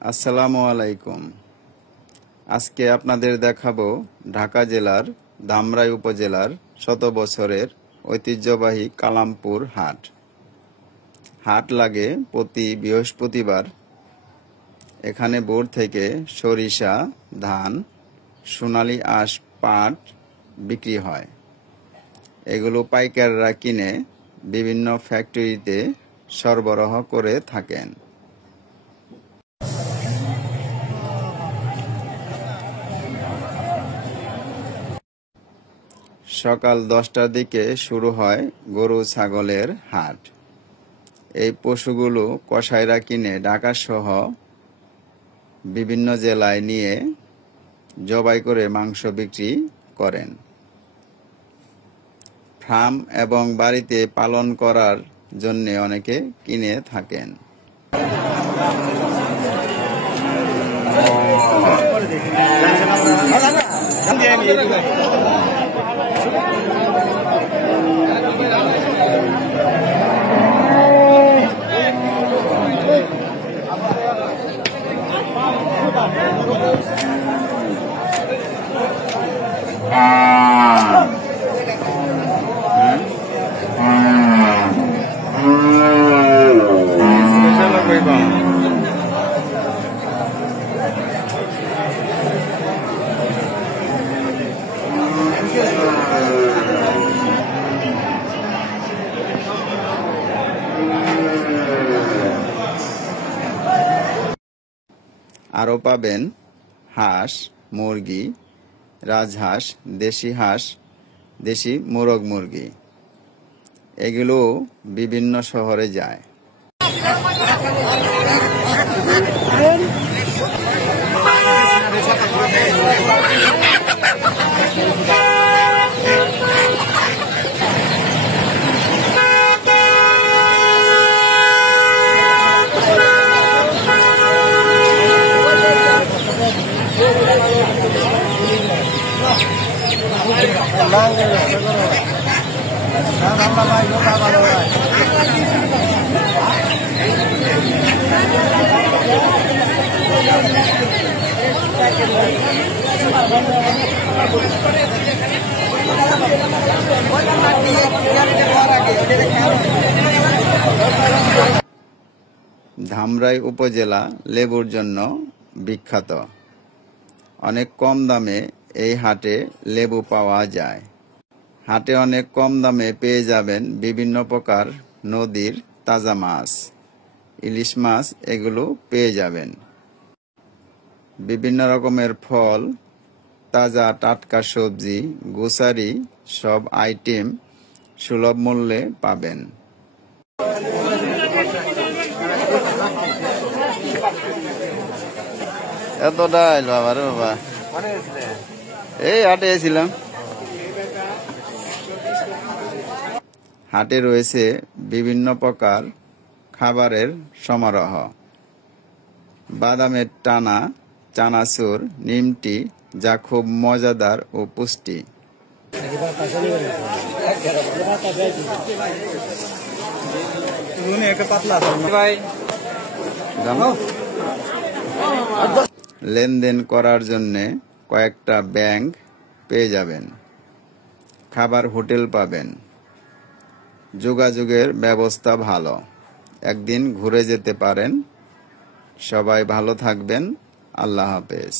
আসসালামু আলাইকুম। আজকে আপনাদের দেখাবো ঢাকা জেলার ধামরাই উপজেলার শত বছরের ঐতিহ্যবাহী কালামপুর হাট। হাট লাগে প্রতি বৃহস্পতিবার। এখানে ভোর থেকে সরিষা, ধান, সোনালী আঁশ, পাট বিক্রি হয়। এগুলো পাইকাররা কিনে বিভিন্ন ফ্যাক্টরিতে সরবরাহ করে থাকেন। সকাল 10টার দিকে শুরু হয় গরু ছাগলের হাট। এই পশুগুলো কসাইরা কিনে ঢাকা সহ বিভিন্ন জেলায় নিয়ে জবাই করে মাংস বিক্রি করেন। ফার্ম এবং বাড়িতে পালন করার জন্য অনেকে কিনে থাকেন। আরও পাবেন হাঁস, মুরগি, রাজহাঁস, দেশি হাঁস, দেশি মোরগ মুরগি। এগুলো বিভিন্ন শহরে যায়। ধামরাই উপজেলা লেবুর জন্য বিখ্যাত। অনেক কম দামে এই হাটে লেবু পাওয়া যায়। হাটে অনেক কম দামে পেয়ে যাবেন বিভিন্ন প্রকার নদীর তাজা মাছ, ইলিশ মাছ, এগুলো পেয়ে যাবেন। বিভিন্ন রকমের ফল, তাজা টাটকা সবজি, গ্রোসারি সব আইটেম সুলভ মূল্যে পাবেন। এতটাই বাবা রে বাবা, এই হাটে এসেছিলাম। হাটে রয়েছে বিভিন্ন প্রকার খাবারের সমারোহ। বাদামের টানা, চানাচুর, নিমটি, যা খুব মজাদার ও পুষ্টি। লেনদেন করার জন্য কয়েকটা ব্যাংক পেয়ে যাবেন। খাবার হোটেল পাবেন। যোগাযোগের ব্যবস্থা ভালো। একদিন ঘুরে যেতে পারেন। সবাই ভালো থাকবেন। আল্লাহ হাফেজ।